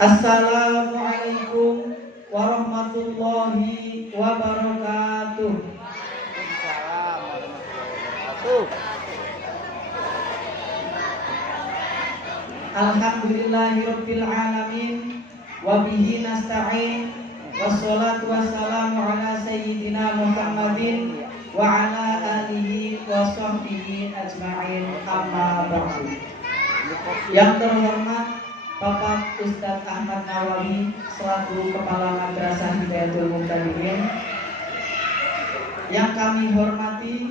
Assalamualaikum warahmatullahi wabarakatuh. Alhamdulillahirabbil alamin wa bihi nasta'in wassalatu wassalamu ala sayyidina Muhammadin wa ala alihi wa sahbihi ajma'in, amma ba'du. Yang terhormat Bapak Ustadz Ahmad Nawawi selaku Kepala Madrasah Hidayatul Muqtadirin, yang kami hormati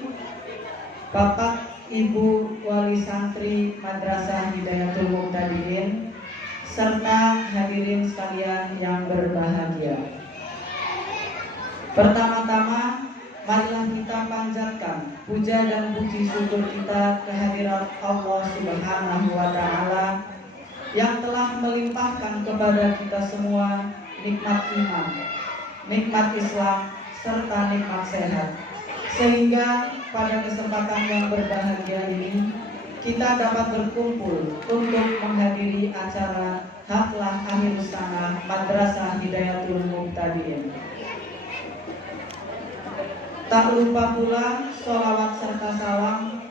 Bapak Ibu Wali Santri Madrasah Hidayatul Muqtadirin, serta hadirin sekalian yang berbahagia. Pertama-tama, marilah kita panjatkan puja dan puji syukur kita kehadirat Allah Subhanahu wa Ta'ala yang telah melimpahkan kepada kita semua nikmat iman, nikmat Islam, serta nikmat sehat, sehingga pada kesempatan yang berbahagia ini kita dapat berkumpul untuk menghadiri acara haflah akhir sana Madrasah Hidayatul Muqtadirin. Tak lupa pula sholawat serta salam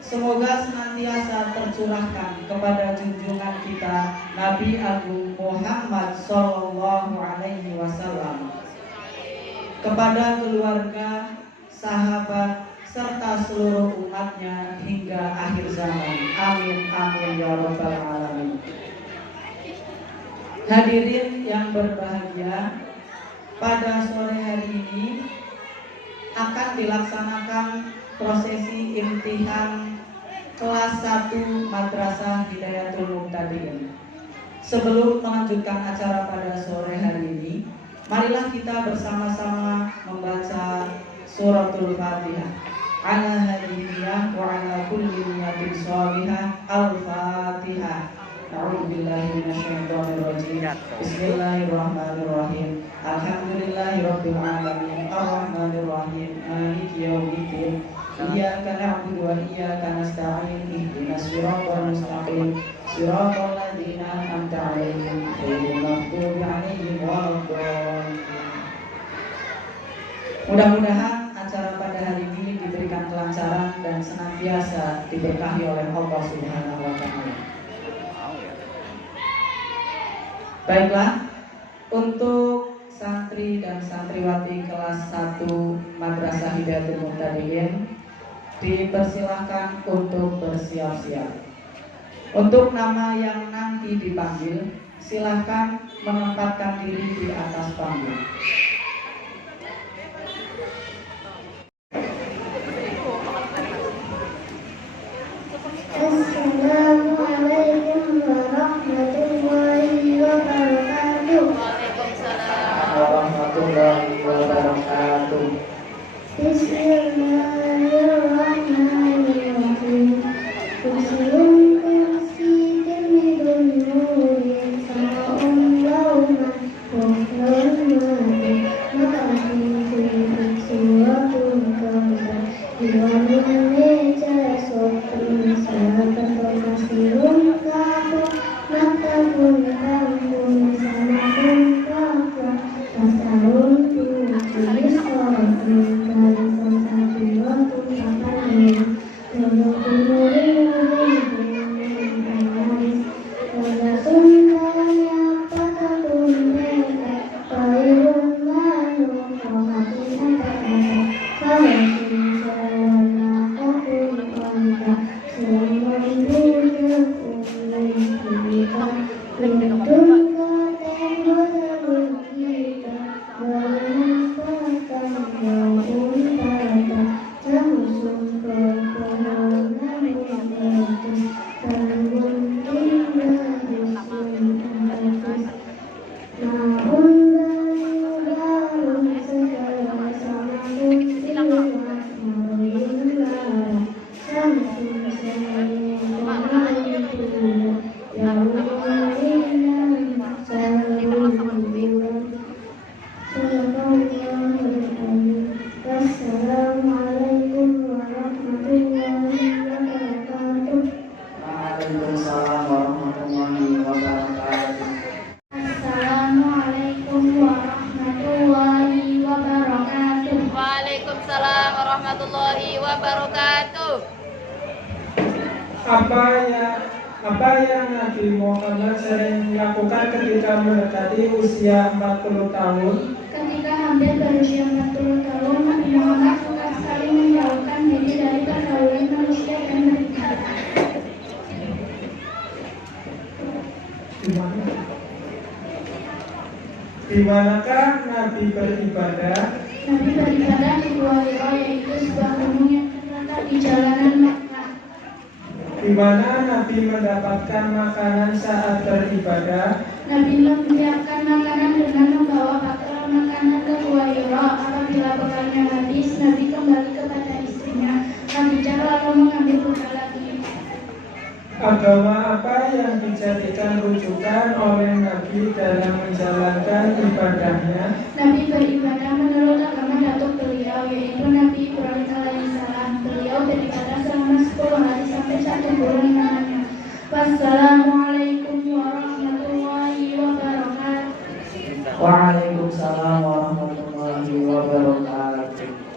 semoga senantiasa tercurahkan kepada junjungan kita Nabi Agung Muhammad Sallallahu Alaihi Wasallam, kepada keluarga, sahabat, serta seluruh umatnya hingga akhir zaman. Amin amin ya rabbal alamin. Hadirin yang berbahagia, pada sore hari ini akan dilaksanakan prosesi imtihan kelas 1 Madrasah Hidayatul Muqtadirin. Sebelum melanjutkan acara pada sore hari ini, marilah kita bersama-sama membaca suratul Fatihah. Ala hadiyah wa ala kulli niyatin sholihah. Al-Fatihah. A'udzubillahi minasyaitonir rajim. Bismillahirrahmanirrahim. Alhamdulillahirabbil alamin. Arrahmanir rahim. Maliki yaumiddin. Iyyaka na'budu wa iyyaka nasta'in. Ihdinas siratal mustaqim. Siratal ladzina an'amta 'alaihim ghairil maghdubi 'alaihim waladdallin. Mudah-mudahan acara pada hari ini diberikan kelancaran dan senantiasa diberkahi oleh Allah Subhanahu wa Ta'ala. Baiklah, untuk santri dan santriwati kelas 1 Madrasah Hidayatul Muqtadirin dipersilahkan untuk bersiap-siap. Untuk nama yang nanti dipanggil, silahkan menempatkan diri di atas panggung. Assalamualaikum warahmatullahi wabarakatuh. Warahmatullahi wabarakatuh. Bismillahirrahmanirrahim. Kursiun kursi temidun nurin sama Allahumma Apa yang Nabi Muhammad sering lakukan ketika mendekati usia 40 tahun? Ketika hampir berusia 40 tahun, Nabi Muhammad suka sekali menjauhkan diri dari pergaulan manusia dan beribadah. Di manakah Nabi beribadah? Nabi beribadah di Gua Hira, yaitu sebuah gunung yang terletak di jalanan Mekah. Di mana Nabi mendapatkan makanan saat beribadah? Nabi menyiapkan makanan dengan membawa bakal makanan ke Gua Hira. Apabila bekalnya habis, Nabi kembali kepada istrinya. Khadijah lalu mengambil bekal lagi. Agama apa yang dijadikan rujukan oleh Nabi dalam menjalankan ibadahnya? Nabi beribadah menurut agama datuk beliau, yaitu Nabi Ibrahim alaihissalam. Beliau beribadah selama 10 hari sampai 1 bulan lamanya. Wassalamualaikum warahmatullahi wabarakatuh. Waalaikumsalam warahmatullahi wabarakatuh.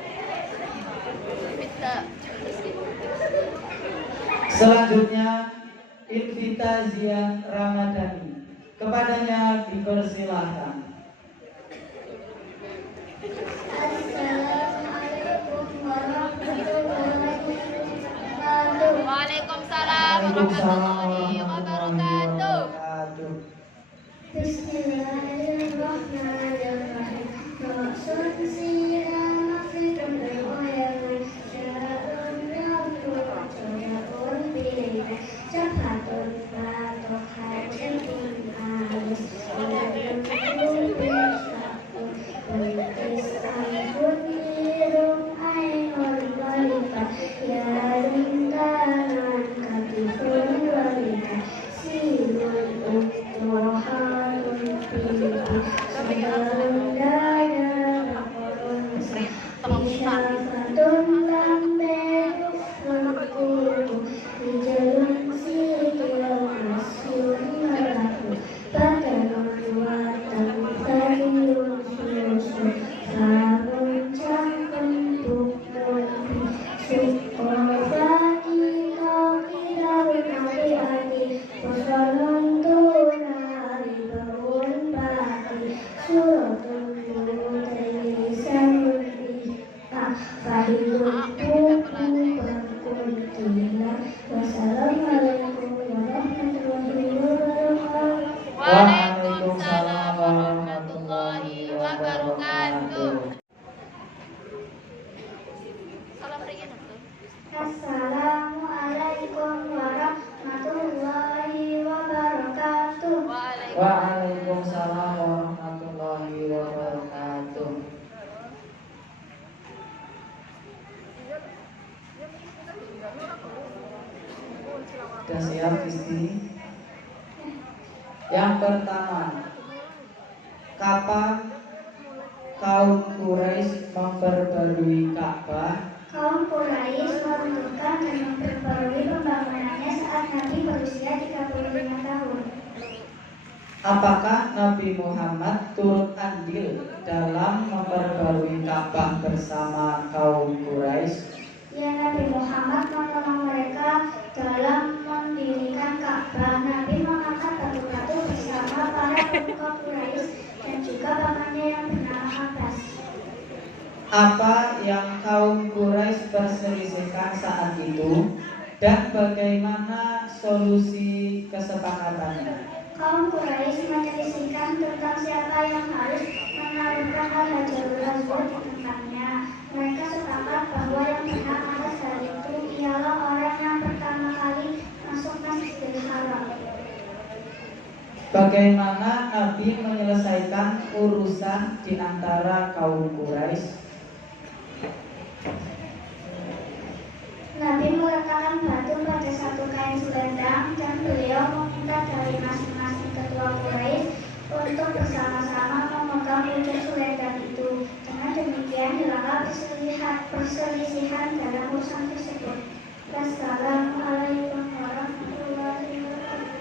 Selanjutnya Invitazia Ramadhani. Kepadanya dipersilahkan. Assalamualaikum warahmatullahi wabarakatuh. Waalaikumsalam warahmatullahi wabarakatuh. Bismillahirrahmanirrahim. Rasul silam mafikum beroyangan syara'un rabbun joda'un bilina jabatun fatohat jempun alus ulatun bisakun buntis ampun mirung ayhon walifat ya rintangan katifun walifat silun uktoharun pilih sadarun daya raporun isyafatun lamberus langkulu dijalun sikil asyun malaku badanun watan tariun susu sarun cangkem bukun syukofani taukirawin adi-adi wasalun tunari bawun pati suratun mutri sanun fahidun buku berkuntina. Wassalamualaikum warahmatullahi wabarakatuh. Waalaikumsalam warahmatullahi wabarakatuh. Salam ringin untuk Assalamualaikum warahmatullahi wabarakatuh. Waalaikumsalam warahmatullahi wabarakatuh. Sudah siap Isti? Yang pertama, kapan kaum Quraisy memperbarui Ka'bah? Kaum Quraisy meruntuhkan dan memperbarui pembangunannya saat Nabi berusia 35 tahun. Apakah Nabi Muhammad turut andil dalam memperbarui Ka'bah bersama kaum Quraisy? Ya, Nabi Muhammad menolong mereka dalam mendirikan Ka'bah. Nabi mengangkat batu-batu bersama para pemuka Quraisy dan juga pamannya yang bernama Abbas. Apa yang kaum Quraisy perselisihkan saat itu dan bagaimana solusi kesepakatannya? Kaum Quraisy menyelisihkan tentang siapa yang harus menaruhkan Al-Hajarul Aswad di tempatnya. Mereka sepakat bahwa yang berhak atas hal itu ialah orang yang pertama kali masuk Masjidil Haram. Bagaimana Nabi menyelesaikan urusan di antara kaum Quraisy? Nabi meletakkan batu pada satu kain selendang dan beliau meminta dari masing-masing ketua Quraisy untuk bersama-sama memegang ujung selendang itu. Dengan demikian hilanglah perselisihan dalam urusan tersebut. Wassalamualaikum warahmatullahi wabarakatuh.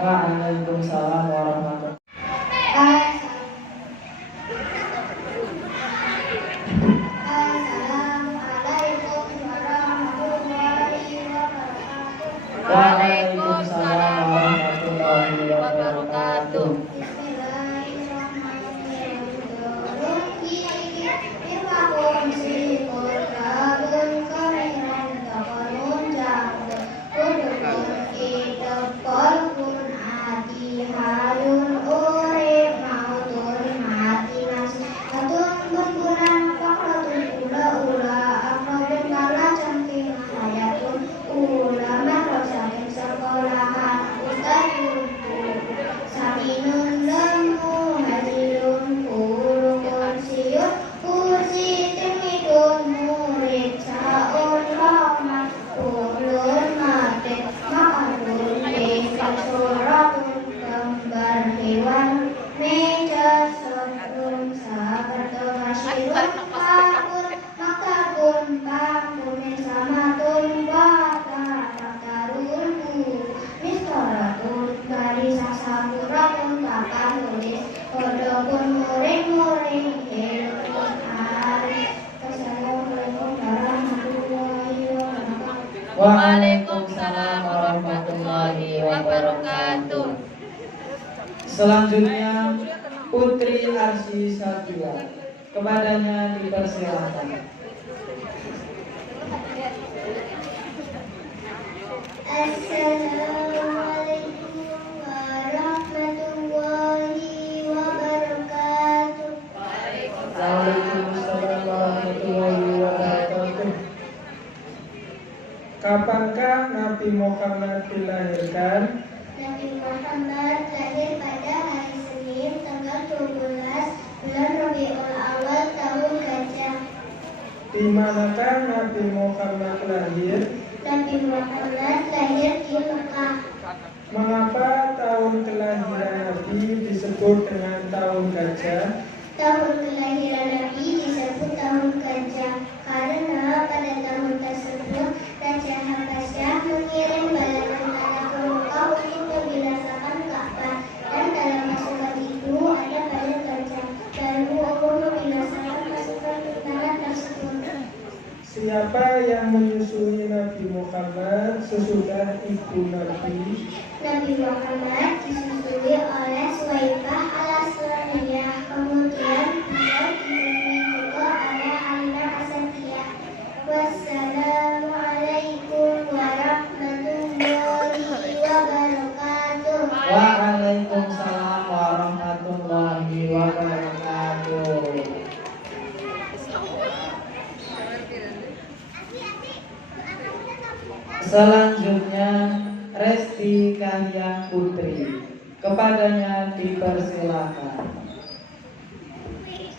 Waalaikumsalam warahmatullahi wabarakatuh. Assalamualaikum warahmatullahi wabarakatuh. Mahfuratun papan tulis Podo pun muring-muring hidupun hari. Wassalamualaikum warahmatullahi wabarakatuh. Waalaikumsalam warahmatullahi wabarakatuh. Selanjutnya Putri Arsy Satya, kepadanya dipersilakan. Assalamualaikum warahmatullahi wabarakatuh. Waalaikumsalam warahmatullahi wabarakatuh. Kapankah Nabi Muhammad dilahirkan? Nabi Muhammad lahir pada hari Senin tanggal 12 bulan Rabiul Awal tahun Gajah. Di manakah Nabi Muhammad lahir? Nabi Muhammad lahir di Mekah. Mengapa tahun kelahiran Nabi disebut dengan tahun gajah? Tahun kelahiran Nabi disebut tahun Gajah karena pada tahun tersebut Raja Habasyah mengirim bala tentara ke Mekah untuk membinasakan Ka'bah, dan dalam pasukan itu ada bala gajah. Lalu Allah membinasakan pasukan tentara tersebut. Siapa yang menyusui Nabi Muhammad sesudah ibu Nabi? Nabi Muhammad disusui oleh Suwaibah al-Aslamiyah, kemudian beliau disusui juga oleh Aminah Asadiyah. Wassalamualaikum warahmatullahi wabarakatuh. Waalaikumsalam warahmatullahi wabarakatuh. Selanjutnya Resti Kahiyang Putri, kepadanya dipersilakan.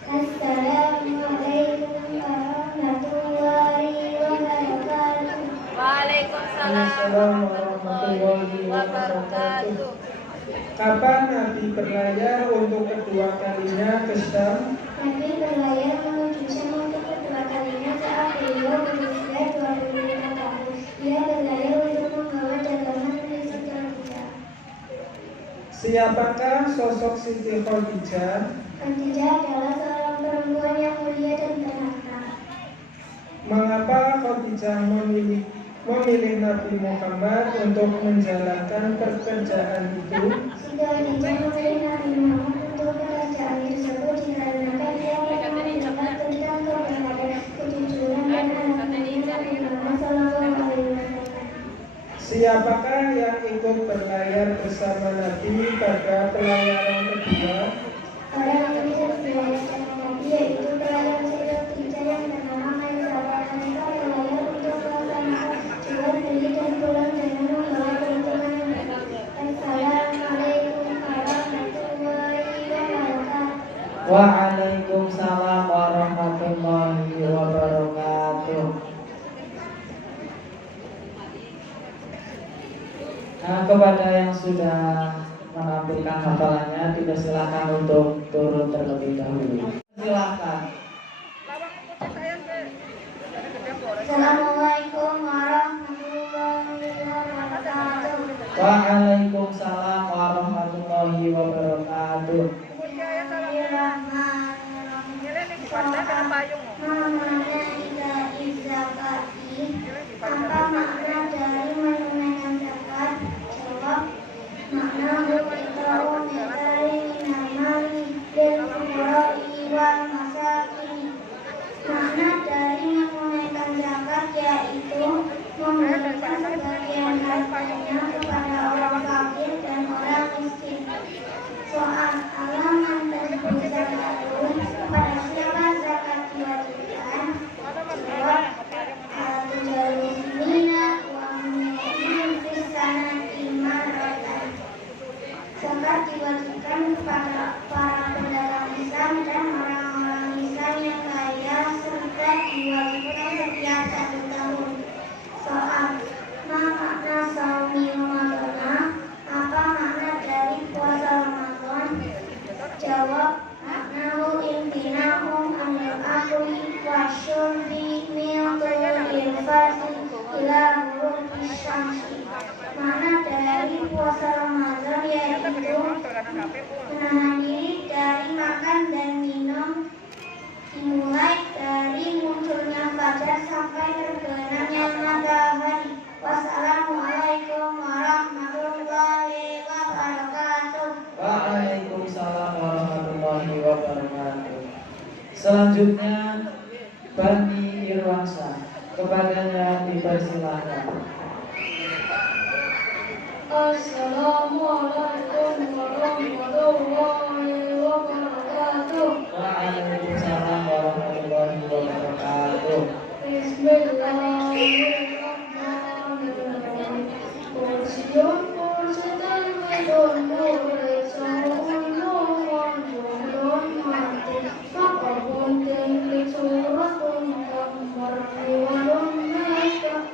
Assalamualaikum warahmatullahi wabarakatuh. Waalaikumsalam warahmatullahi wabarakatuh. Kapan Nabi berlayar untuk kedua kalinya ke Syam? Nabi berlayar menuju Syam untuk kedua kalinya saat beliau berusia 25 tahun. Dia berlayar untuk membawa dagangan menuju Khadijah. Siapakah sosok Siti Khadijah? Khadijah adalah seorang perempuan yang mulia dan berharta. Mengapa Khadijah memilih Nabi Muhammad untuk menjalankan pekerjaan itu? Siti Khadijah memilih Nabi Muhammad untuk pekerjaan tersebut dikarenakan dia mengingat tentang kebenaran, kejujuran, dan anak-anak Nabi Muhammad SAW. Siapakah yang ikut berlayar bersama Nabi pada pelayaran kedua? Orang yang bisa berlayar bersama Nabi yaitu pelayan Siti Khadijah yang bernama Maisarah. Mereka berlayar untuk melaksanakan jual beli dan pulang dengan membawa keuntungan yang banyak. Assalamualaikum warahmatullahi wabarakatuh. Waalaikumsalam warahmatullahi wabarakatuh. Nah, kepada yang sudah menampilkan hafalannya, dipersilakan untuk turun terlebih dahulu. Silakan. Assalamualaikum warahmatullahi wabarakatuh. Waalaikumsalam warahmatullahi wabarakatuh. Mana ida izakati? Apa makna dari menunaikan zakat? Jawab, makna beritahu dari minamani dan fuqara'i wal masakin. Makna dari menunaikan zakat yaitu memberikan sebagian hartanya kepada orang fakir dan orang miskin. Soal halaman tersebut zakatun, kepada siapa zakat diwajibkan? Jawab, al-tujarul muslimina wa mu'min fis sanati marratan. Zakat diwajibkan kepada para pedagang Islam dan orang-orang Islam yang kaya, serta diwajibkan setiap 1 tahun. Soal, ma makna saumi Ramadan? Apa makna dari puasa Ramadan? Jawab, maknahu imtina'um anil akli wa syurbi min tulil fasi ila hurubi syamsi. Makna dari puasa Ramadan yaitu Menahan diri dari makan dan minum dimulai dari munculnya fajar sampai terbenamnya matahari. Wassalamualaikum warahmatullahi wabarakatuh. Waalaikumsalam warahmatullahi wabarakatuh. Selanjutnya Bani Irwansyah, kepadanya dipersilakan. Assalamualaikum warahmatullahi wabarakatuh. Waalaikumsalam warahmatullahi wabarakatuh. Bismillahirrahmanirrahim. Kursiun kursitan medon murid sahun jumlon mati. Maka bunting suratun gambar iwadun mereka.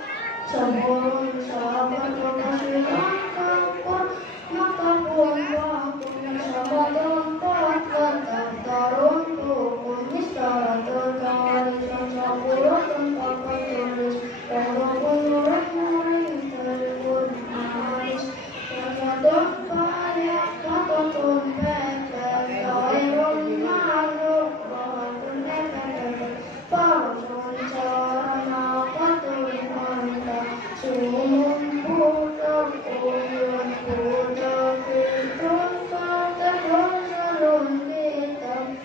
Saburun sahabat wakasiran kapur. Maka pun wakun sahabat tempat kata tarun pukul mistara terkalisan saburun tempat tulis. Walaupun murid-murid terpun manis. Terkadang banyak kata-kata pepet. Tairun makhluk rohatun pepet. Parasun sarana patun mantap. Sumun putak uyun putak pitun patak rosalun hitam.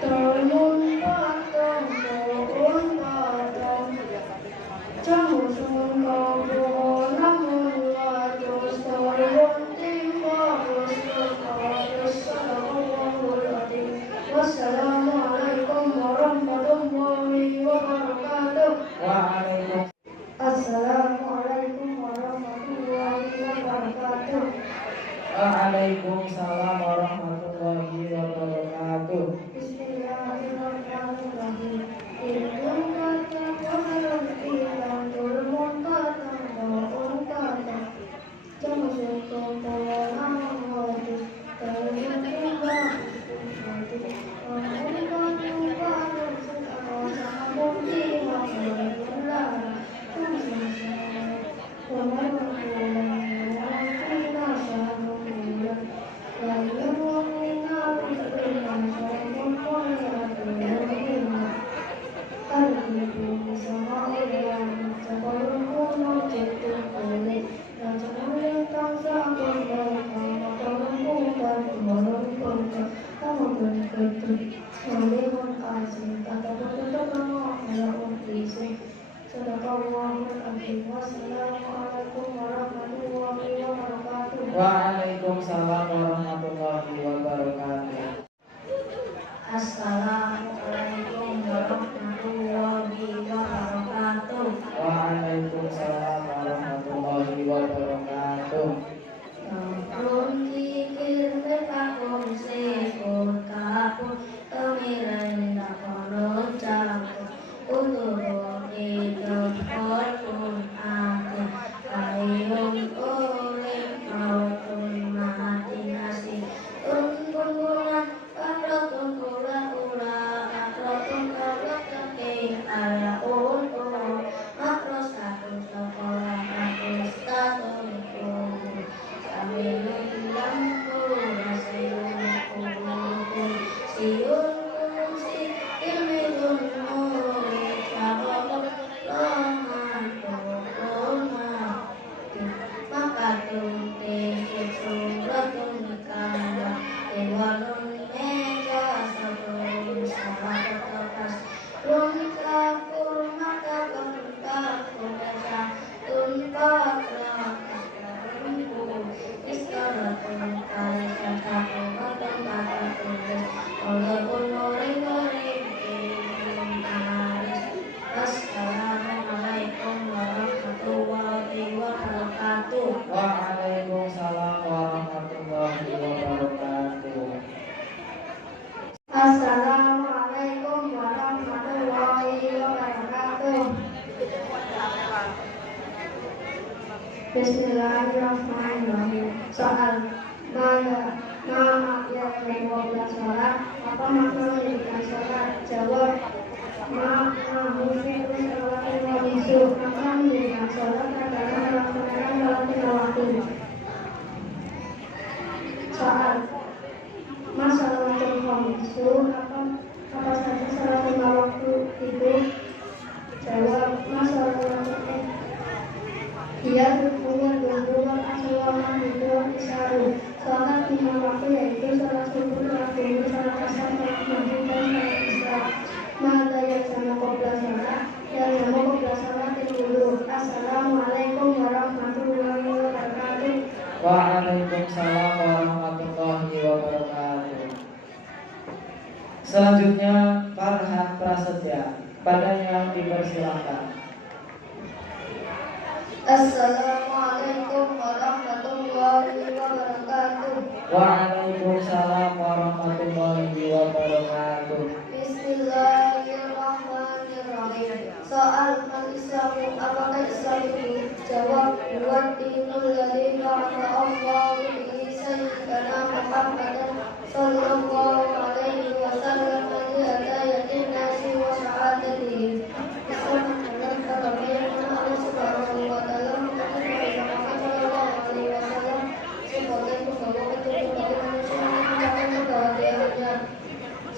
Tarmun patang pohon patang. Camusun kabuh namun watus tarmun timbabus terkabus salawahul atim. Wassalamualaikum warahmatullahi wabarakatuh. Assalamualaikum warahmatullahi wabarakatuh. Waalaikumsalam warahmatullahi wabarakatuh. Bismillahirrahmanirrahim. Ilmun kata wahalun ilang turmun kata ba'un kata. Jamusun kumpul namun wadus tarmun timbabus terkabus. Amun katu wadus setara sahamun timbabus lara. Wassalamualaikum warahmatullahi wabarakatuh. Waalaikumsalam warahmatullahi wabarakatuh. Assalamualaikum warahmatullahi wabarakatuh. Waalaikumsalam warahmatullahi wabarakatuh. Tahun dikir tekakun sekut kapun kemiren nakono capun untuk hidup korpun aku ayun oleh maupun mati nasi untungan karotun kura-kura karotun karot keking ala untung makros aku sekolah aku status sambil lampu rasayun kumpul siun si ilmilun murid sababak loman pokona maka tunting suratun kanda ewanun meja sabun salah kertas run kapur maka kertas kumesa tuntak rakas karumpu iskaratun kalisan kapur matang kata tulis walaupun goreng-goreng ingin aris. Assalamualaikum warahmatullahi wabarakatuh. Waalaikumsalam warahmatullahi wabarakatuh. Assalamualaikum warahmatullahi wabarakatuh. Bismillahirrahmanirrahim. Soal maaf ya bulan sholat. Apa makna mendirikan sholat? Jawab. Maaf, musyrikun sholat isu. Maka mendirikan sholat adalah melaksanakan sholat lima waktu. Waalaikumsalam warahmatullahi wabarakatuh. Selanjutnya Farhan Prasetya, padanya dipersilakan. Assalamualaikum warahmatullahi wabarakatuh. Waalaikumsalam warahmatullahi wabarakatuh. Bismillahirrahmanirrahim. Soal al-Islamu, apakah Islam itu? Jawab, buat dinul ladzi ba'atha Allahu bihi sayyidana Muhammadan sallallahu alaihi wasallam li hadayatin nasi wa sa'adatihim. Islam adalah agama yang mana Allah Subhanahu wa taala menjadikan Muhammad sallallahu alaihi wasallam sebagai pembawa petunjuk bagi manusia untuk mencapai kebahagiaannya.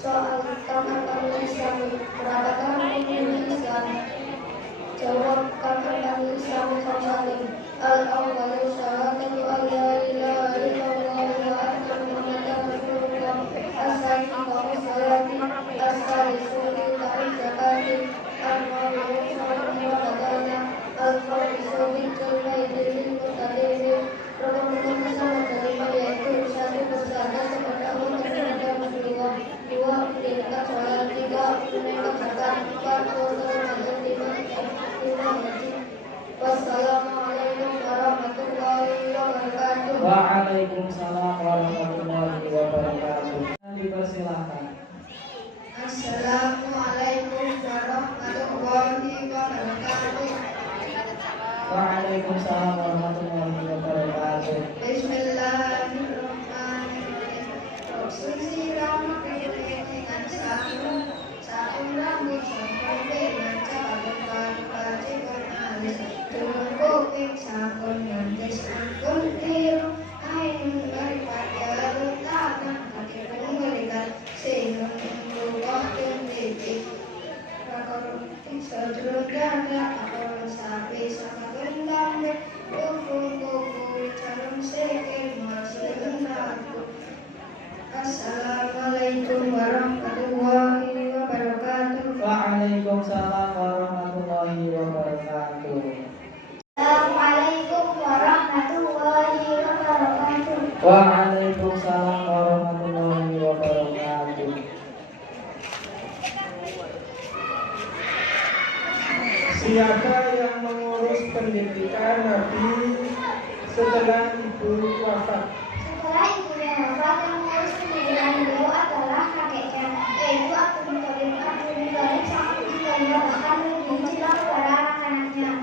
Soal kapan Islam, berapa tahun Islam? Jawab, kapan Islam kembali? Al-awwalu syahadatu an la ilaha illallah wa anna Muhammadan rasulullah. As-sani qamus salati, as-salisu ita'i zakati, al-rabi'u syahadu ramadana, al-khamisu hijjul baiti lil muttaqin. Rukun Islam kelima yaitu satu bersyahadat kepada Allah dan kepada Rasulullah, dua mendirikan sholat, tiga menunaikan zakat, empat puasa Ramadan, lima haji. Wassalamualaikum warahmatullahi wabarakatuh. Waalaikumsalam warahmatullahi wabarakatuh. Dipersilakan. Assalamualaikum warahmatullahi wabarakatuh. Waalaikumsalam warahmatullahi wabarakatuh. Bismillahirrahmanirrahim. Rasul sirama dengan sarung rambut sampun dengan calon baca alis turun kuping sampun ngantis ampun tiru ainun daripada letakkan hati penggelikan sinun buah dan titik rakor sedulur dada akor sapi sama gendang kuku calon seker masih aku. Assalamualaikum warahmatullahi wabarakatuh. Waalaikumsalam warahmatullahi wabarakatuh. Assalamualaikum warahmatullahi wabarakatuh. Waalaikumsalam warahmatullahi wabarakatuh. Siapa yang mengurus pendidikan Nabi setelah ibu wafat? Setelah ibunya wafat, yang mengurus pendidikan beliau adalah kakeknya, yaitu Abdul Muthalib. Abdul Muthalib sangat mencintainya, bahkan lebih cinta kepada anak-anaknya.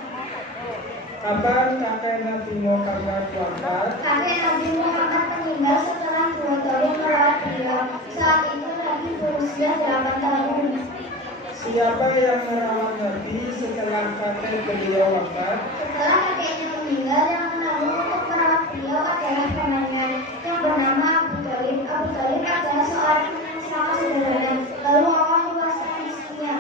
Kapan kakek Nabi Muhammad wafat? Kakek Nabi Muhammad meninggal setelah 2 tahun merawat beliau. Saat itu Nabi berusia 8 tahun. Siapa yang merawat Nabi setelah kakek beliau wafat? Setelah kakeknya meninggal, yang menaruh untuk merawat beliau adalah pamannya yang bernama Abu Thalib. Abu Thalib adalah seorang yang sangat sederhana, lalu Allah luaskan rezekinya.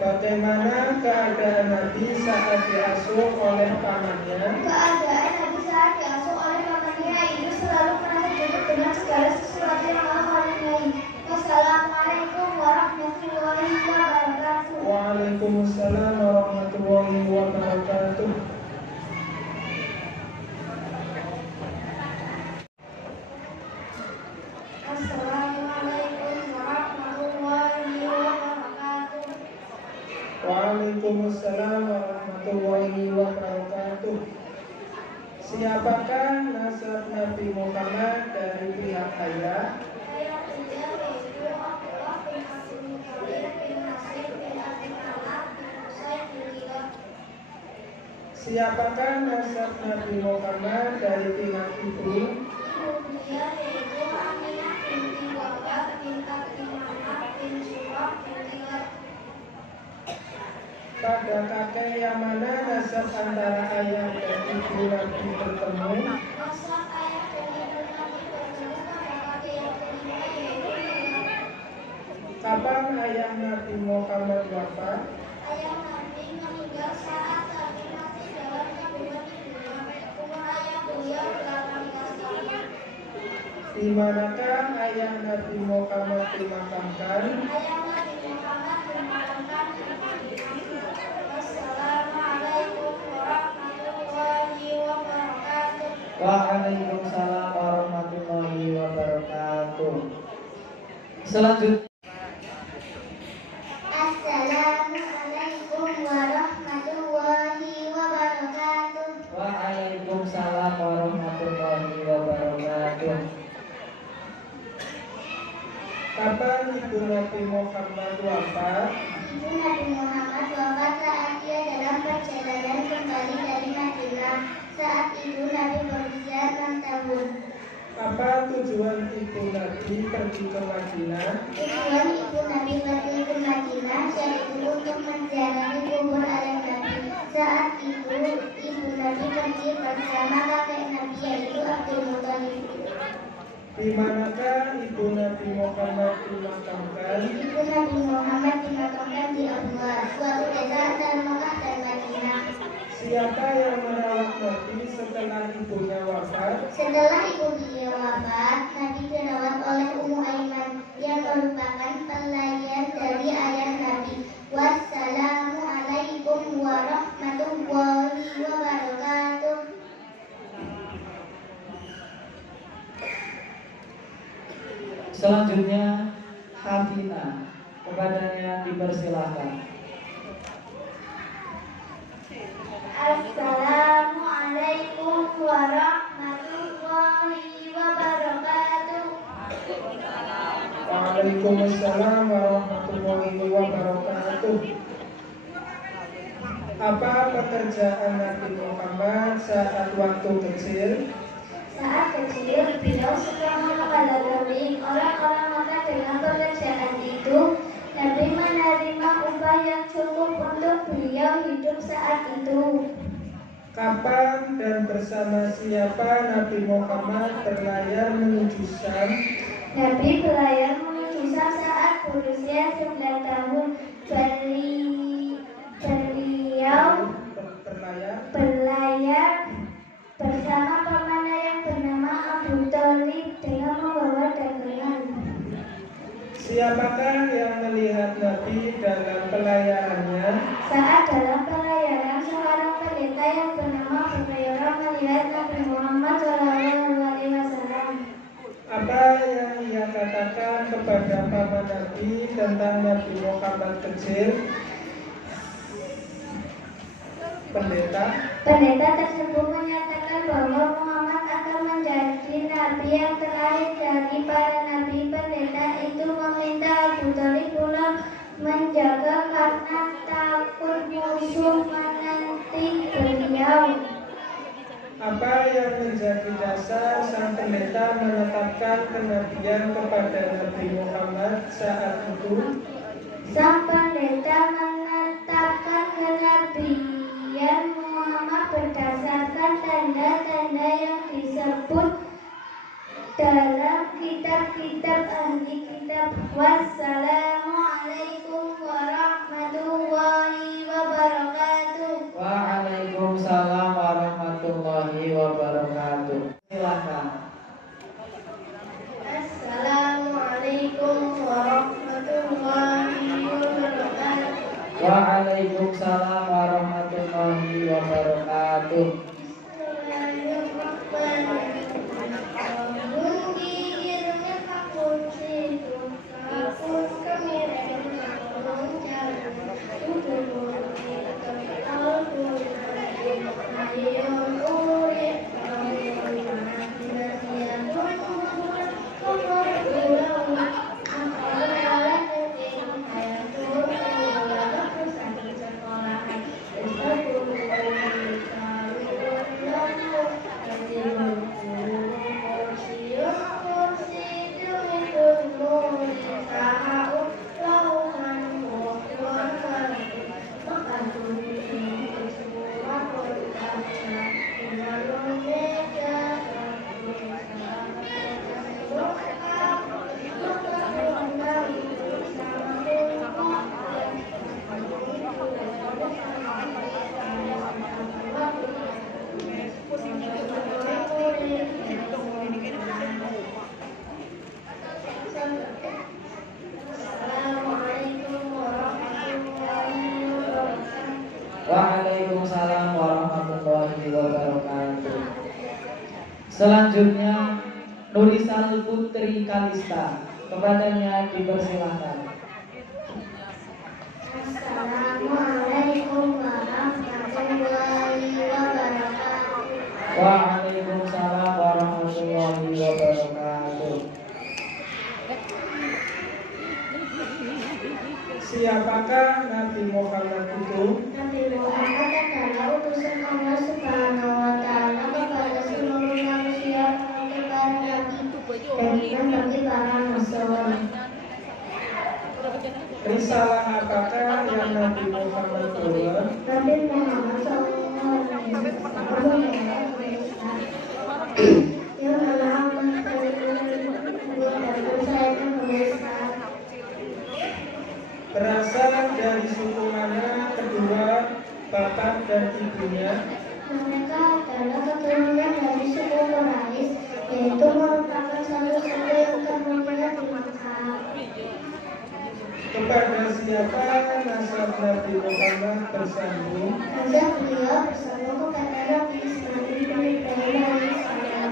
Bagaimana keadaan Nabi saat diasuh oleh pamannya? Keadaan Nabi saat diasuh oleh pamannya itu selalu merasa cukup dengan segala sesuatu yang Allah karuniai. Wassalamualaikum warahmatullahi wabarakatuh. Waalaikumsalam warahmatullahi wabarakatuh. Assalamualaikum warahmatullahi wabarakatuh. Waalaikumsalam warahmatullahi wabarakatuh. Siapakah nasab Nabi Muhammad dari pihak ayah? Ayah beliau yaitu Abdullah bin Abdul Muthalib bin Nasir bin Abi Talha bin Usaid bin Kilab. Siapakah nasab Nabi Muhammad dari pihak ibu? Ibu beliau yaitu Aminah binti Wahab bin Abi Muhammad bin Surah bin Kilab. Pada kakek yang mana nasab antara ayah dan ibu Nabi bertemu? Nasab ayah dan ibu Nabi bertemu pada kakek yang kelima yaitu Kilab. Kapan ayah Nabi Muhammad wafat? Ayah Nabi meninggal saat Nabi masih dalam kandungan ibunya. Umur ayah beliau 18 tahun. Di manakah ayah Nabi Muhammad dimakamkan? Ayah Nabi Muhammad dimakamkan di Madinah. Wassalamualaikum warahmatullahi wabarakatuh. Waalaikumsalam warahmatullahi wabarakatuh. Selanjutnya, Assalamualaikum warahmatullahi wabarakatuh. waalaikumsalam warahmatullahi wabarakatuh. Kapan Ibu Nabi Muhammad wafat? Ibu Nabi Muhammad wafat saat ia dalam perjalanan kembali dari Madinah. Saat itu Nabi berusia 6 tahun. Apa tujuan Ibu Nabi pergi ke Madinah? Tujuan Ibu Nabi pergi ke Madinah yaitu untuk menziarahi kubur ayah Nabi. Saat itu Ibu Nabi pergi bersama kakek Nabi yaitu Abdul Muthalib. Di manakah Ibu Nabi Muhammad dimakamkan? Ibu Nabi Muhammad dimakamkan di Abwa, suatu desa antara Mekah dan Madinah. Siapa yang merawat Nabi setelah ibunya wafat? Setelah ibu beliau wafat, Nabi dirawat oleh Ummu Aiman yang merupakan pelayan dari ayah Nabi. Wassalamualaikum warahmatullahi wabarakatuh. selanjutnya Hafina, kepadanya dipersilahkan. Assalamualaikum warahmatullahi wabarakatuh. Waalaikumsalam warahmatullahi wabarakatuh. Apa pekerjaan Nabi Muhammad saat waktu kecil? Saat kecil, beliau suka mengalami orang-orang Mekah dengan pekerjaan itu. Nabi menerima upah yang cukup untuk beliau hidup saat itu. Kapan dan bersama siapa Nabi Muhammad berlayar menuju Syam? Nabi berlayar menuju Syam saat berusia 9 tahun. Beliau berlayar bersama pamannya yang bernama Abu Thalib dengan membawa dagangan. Siapakah yang melihat Nabi dalam pelayarannya? Saat dalam pelayaran, seorang pendeta yang bernama Abu Hurairah melihat Nabi Muhammad SAW. Apa yang ia katakan kepada paman Nabi tentang Nabi Muhammad kecil? Pendeta tersebut menyatakan bahwa Muhammad akan menjadi nabi yang terakhir dari para nabi. Pendeta itu meminta Abu Thalib pula menjaga karena takut musuh menanti beliau. Apa yang menjadi dasar sang pendeta menetapkan kenabian kepada Nabi Muhammad saat itu? Sang pendeta menetapkan kenabian Muhammad berdasarkan tanda-tanda yang disebut dalam kitab-kitab ahli kitab. Wassalamualaikum warahmatullahi wabarakatuh. Waalaikumsalam warahmatullahi wabarakatuh. Silakan. Assalamualaikum warahmatullahi wabarakatuh. Waalaikumsalam warahmatullahi wabarakatuh. Selanjutnya Nurisal Putri Kalista, kepadanya dipersilahkan. Assalamualaikum warahmatullahi wabarakatuh. Waalaikumsalam warahmatullahi wabarakatuh. Siapakah Nabi Muhammad itu? Nabi Muhammad adalah utusan Allah Subhanahu wa Ta'ala kepada seluruh manusia, kepada Nabi dan bagi para Rasul. Risalah apakah yang Nabi Muhammad bawa? Nabi Muhammad SAW yang adalah Allah dan saya Islam. Berasal dari suku mana kedua bapak dan ibunya? Mereka adalah keturunan dari suku Quraisy, yaitu merupakan satu suku yang termulia di Makkah. Kepada siapa nasab Nabi Muhammad bersambung? Nasab beliau bersambung kepada Nabi Ismail bin Ibrahim alaihissalam.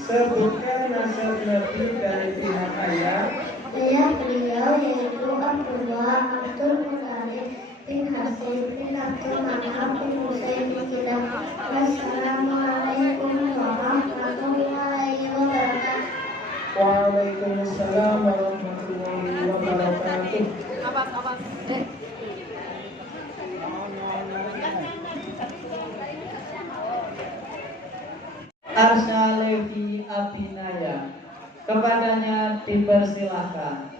Sebutkan nasab Nabi dari pihak ayah. Ayah beliau yaitu Abdullah Abdul Muthalib bin Hasim bin Abdul Manaf bin Husain bin Kilab. Wassalamualaikum warahmatullahi wabarakatuh. Waalaikumsalam warahmatullahi wabarakatuh. Arsya Levi Abinaya, kepadanya dipersilahkan.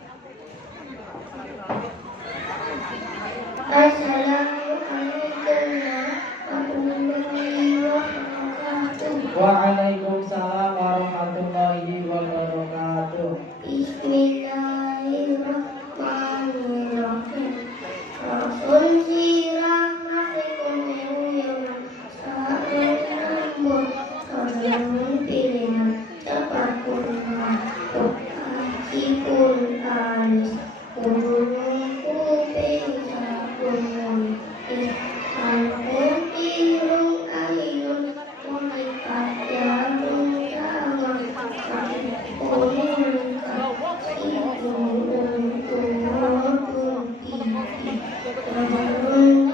Assalamualaikum warahmatullahi wabarakatuh. Waalaikumsalam warahmatullahi wabarakatuh. Bismillahirrahmanirrahim. Rasul sirah masikum yang sa'un nambut kalian pilihan cepat kurang ajikul alis kurung kuping sakun ampun tirung ayun monikat jadung jangan kurung sikung turun pipi turun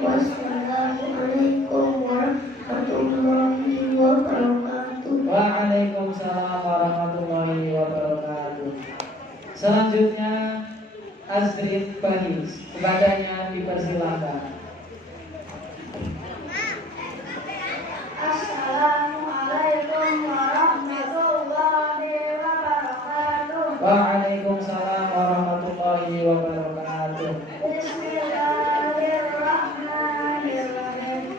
Wassalamualaikum warahmatullahi wabarakatuh. Waalaikumsalam warahmatullahi wabarakatuh. Selanjutnya Azrin Bahis, kepadanya dipersilahkan. Assalamualaikum warahmatullahi wabarakatuh. Waalaikumsalam warahmatullahi wabarakatuh. Bismillahirrahmanirrahim.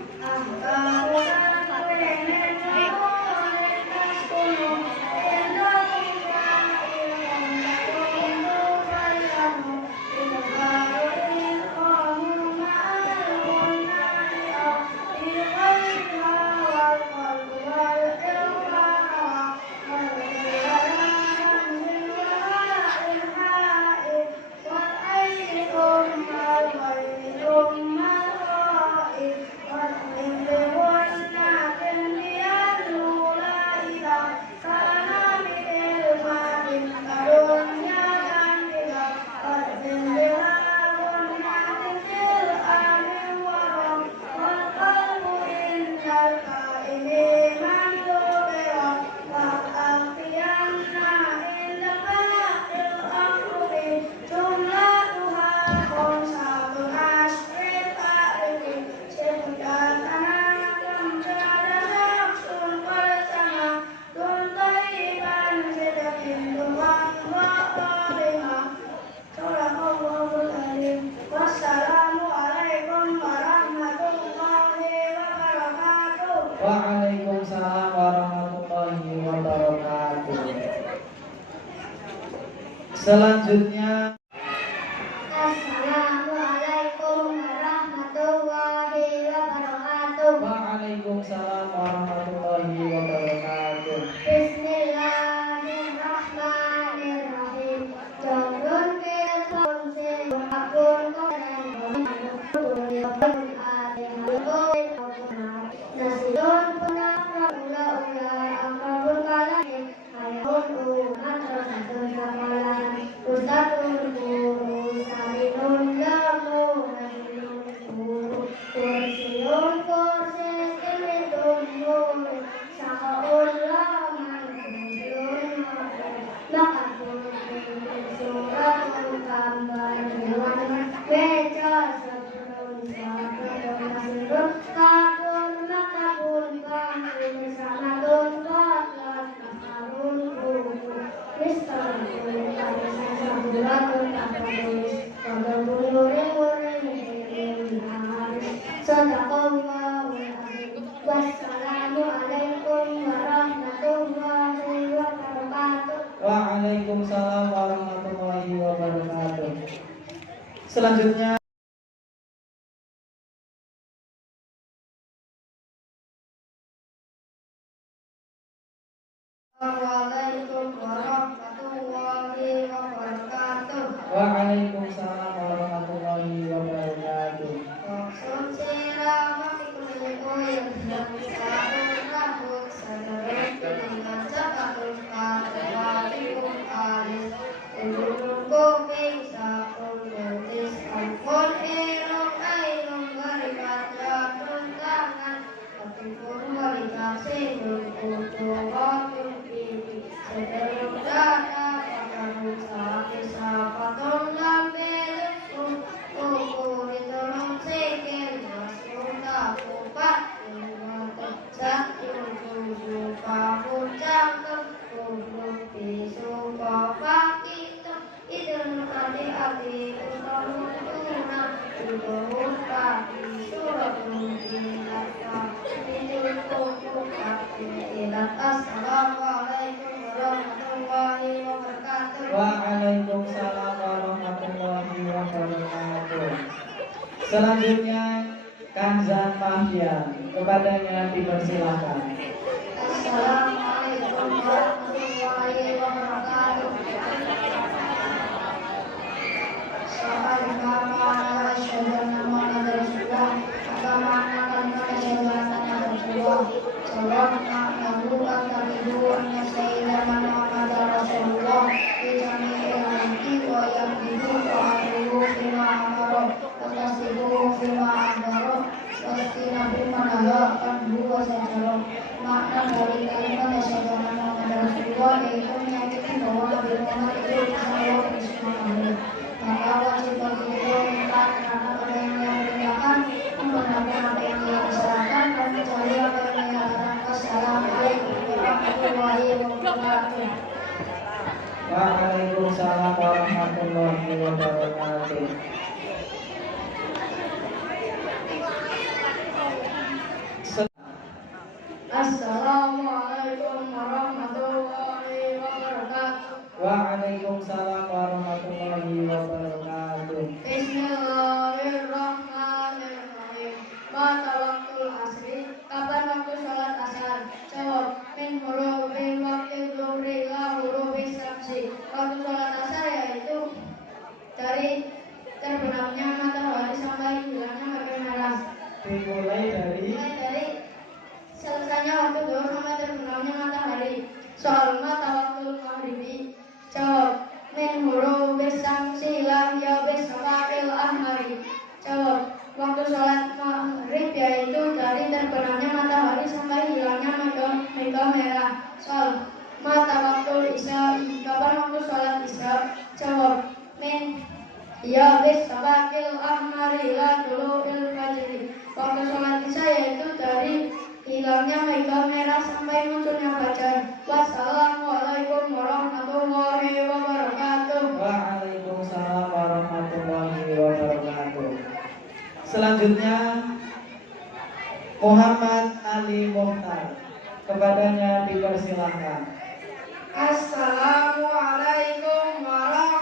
Wa Selanjutnya, Assalamualaikum warahmatullahi wabarakatuh. Waalaikumsalam warahmatullahi wabarakatuh. Bismillahirrahmanirrahim. Jawabun bil khomsi Hakun Nasilun punah ula-ula Angkabun kalahin Hayun umat Rasatun samalan Ustadun guru Sarinun lamu Nasilun guru Kursiun kursi Kilitun guru Sakaun laman Kursiun Makabun Suratun kambar Dewan Beca Sabun Sabun Nasilun Kabun Makabun Kabun Sanadun Baklat Makabun Kubu Mistarun Karisan Saburatun Kabun Kabun Nurin Sadaqallahu al-azim. Wassalamualaikum warahmatullahi wabarakatuh. Waalaikumsalam warahmatullahi wabarakatuh. Selanjutnya, Assalamualaikum warahmatullahi wabarakatuh. Waalaikumsalam warahmatullahi wabarakatuh. Maksud siramatikul yang sa'un rahut sadarun dengan cakatul fatwatikum alis ulurun kuping sakun betis alfun irung ainung barikat yakun tangan Atifun barikat sinun kutu wakun pipi Sedarun dada pakarun sakit sapatun lambelun Kuku ditolong sikil masuk takupat Ingatun sakun susu pakun cangkem Kuku pisu bapak itu Idun adi usamun tunang Idun kaki surat mungkinatkan Idun kuku kaki ilat Assalamualaikum warahmatullahi wabarakatuh. Waalaikumsalam warahmatullahi wabarakatuh. Selanjutnya, Kanzan Mahfian, kepadanya dipersilakan. Assalamualaikum warahmatullahi wabarakatuh. Assalamualaikum warahmatullahi Makna dari kalimat asyhadu anna Muhammadar Rasulullah yaitu menyakini bahwa Nabi Muhammad itu utusan Allah Subhanahu. Maka wajib bagi kita minta karena apa yang dia perintahkan, membenarkan apa yang dia perintahkan, dan mencari apa yang dia larang. Assalamualaikum warahmatullahi wabarakatuh. Waalaikumsalam warahmatullahi wabarakatuh. Assalamualaikum warahmatullahi wabarakatuh. Waalaikumsalam warahmatullahi wabarakatuh. Bismillahirrahmanirrahim. Mata waktu asri, kapan waktu sholat asar? Jawab, min hurufil wakil zuhri la hurufis syamsi. Waktu sholat asar yaitu dari terbenamnya matahari sampai hilangnya matahari merah. Dimulai dari Selesainya waktu zuhur sampai terbenamnya matahari. Soal mata waktu maghribi. Jawab, min hurufis syamsi lam yabis safaqil ahmari. Jawab, waktu sholat maghrib yaitu dari terbenamnya matahari sampai hilangnya mega merah. Soal mata waktu isya, kapan waktu sholat isya? Jawab, min yabis safaqil ahmari la tulu'il fajri. Waktu sholat isya yaitu dari hilangnya mega merah sampai munculnya fajar. Wassalamualaikum warahmatullahi wabarakatuh. Waalaikumsalam warahmatullahi wabarakatuh. Selanjutnya, Muhammad Ali Muhtar, kepadanya dipersilahkan. Assalamualaikum warahmatullahi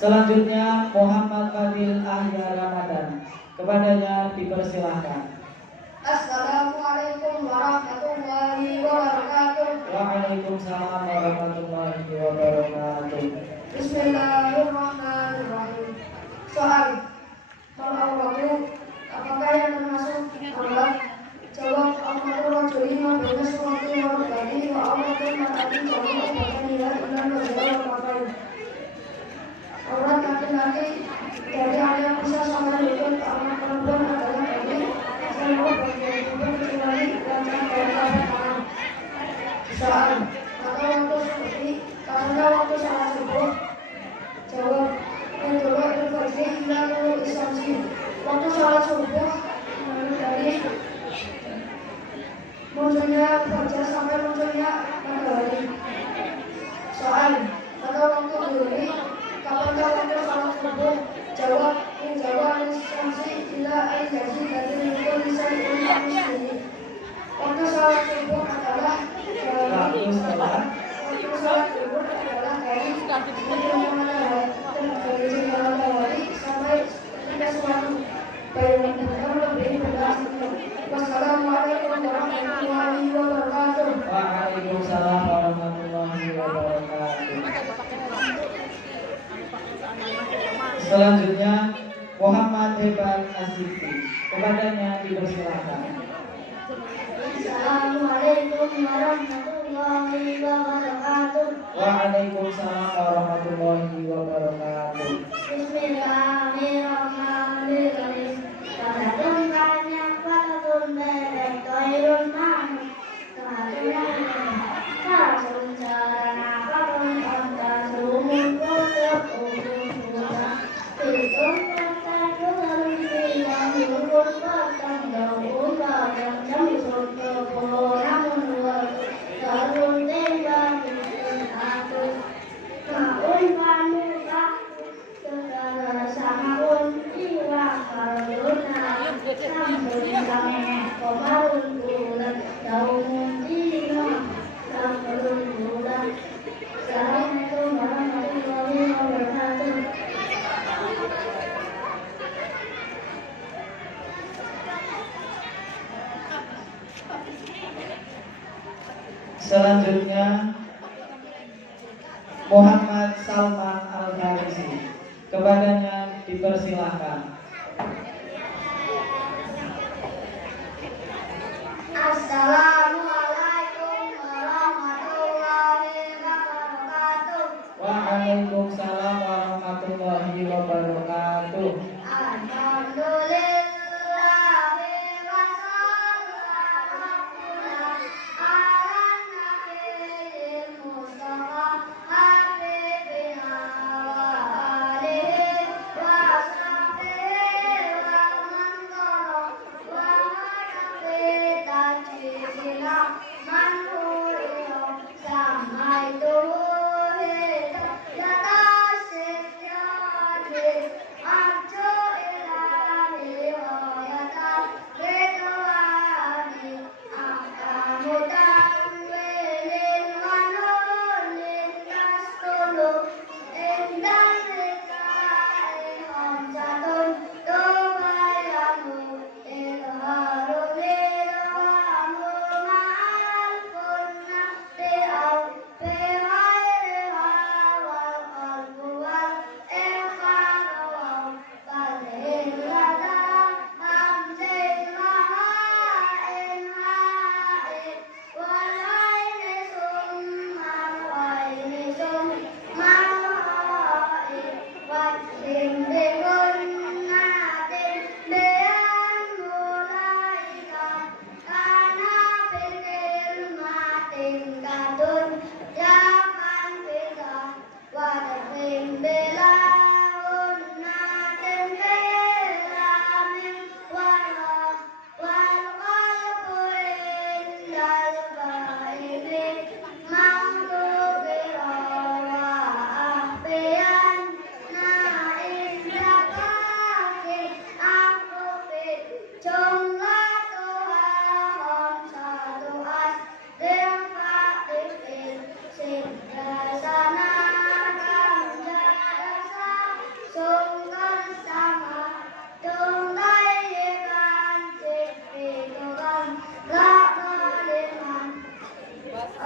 Selanjutnya Muhammad Fadil Ahya Ramadan. Kepadanya dipersilahkan. Assalamualaikum warahmatullahi wabarakatuh. Waalaikumsalam warahmatullahi wabarakatuh. Bismillahirrahmanirrahim. Soal Al-awwatu, apakah yang termasuk aurat? Jawab auratul rajuli ma baina surati wa rukbati wa auratul mar'ati jami'u badaniha illa al-wajha wa al-kaffain. Aurat laki-laki dari area pusat sampai lutut, aurat perempuan adalah dari seluruh bagian tubuh kecuali wajah dan telapak tangan. Soal maka waktu salat subuh. Jawab Dulu al-fajri ila nurul isamsi. Waktu salat subuh dari munculnya fajar sampai munculnya matahari. Soal pada waktu zuhri, kapankah waktu salat subuh? Jawab isamsi ila al-jazzi dari nurul lisan ila muslimin. Waktu salat subuh adalah dari munculnya matahari sampai tidak suatu bayangan bukan lebih belas. Wassalamualaikum warahmatullahi wabarakatuh. Waalaikumsalam warahmatullahi wabarakatuh. Selanjutnya Muhammad Hebat Asifi. Kepadanya dipersilahkan. Assalamualaikum warahmatullahi wabarakatuh. Waalaikumsalam warahmatullahi wabarakatuh. Bismillahirrahmanirrahim. Waladun banyak waladun bebek toirun manuk. Kasun jalan apapun kontak rumun kutuk ujung pulang. Hitung kontak dalam bilang hubun batang daun batang jambut kebo namun waktu karun tembak bikin aku. Maun panuka segala samarun jiwa karuna sambut kame komarun bulan daun jiwa sambut bulan. Assalamualaikum warahmatullahi wabarakatuh. Selanjutnya Muhammad Salman Al-Farisi. Kepadanya dipersilahkan. Assalamualaikum warahmatullahi wabarakatuh. Waalaikumsalam warahmatullahi wabarakatuh. Alhamdulillah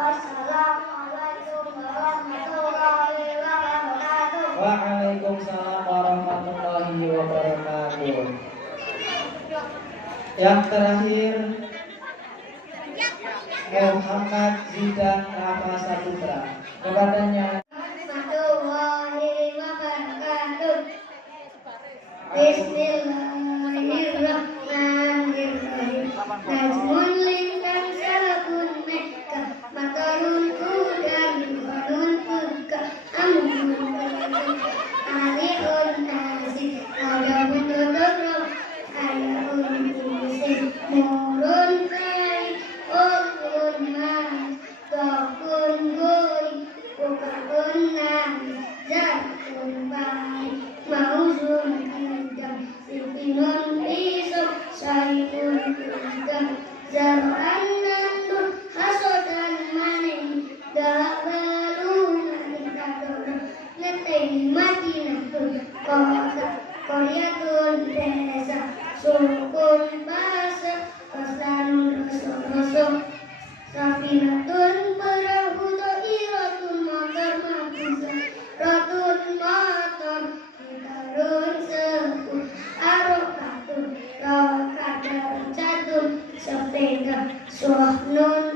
Wassalamualaikum warahmatullahi wabarakatuh. Waalaikumsalam warahmatullahi wabarakatuh. Yang terakhir Muhammad Zidan Rama Saputra. Kepadanya Warahmatullahi wabarakatuh. Bismillahirrahmanirrahim. Najmun lintang salakun meka, makarun kudan bukanun buka, amun aliun nasi, ada betul-betul ayahun musim, murun kai, okun mas, tokun goi, ukakun nasi, zakun bai, mauzun kudang, sipinun pisau, saikun kudang, zaroan nandur, hasodan maning, gabalun nanti ngeteng mati natur, koryatun desa, sukun basa, paslanun rosok-rosok, safinatun perahu to'iratun motor makusa, rotun motor, gitarun sepuh, arokatun, rokadar jatun, sepeda, suah nun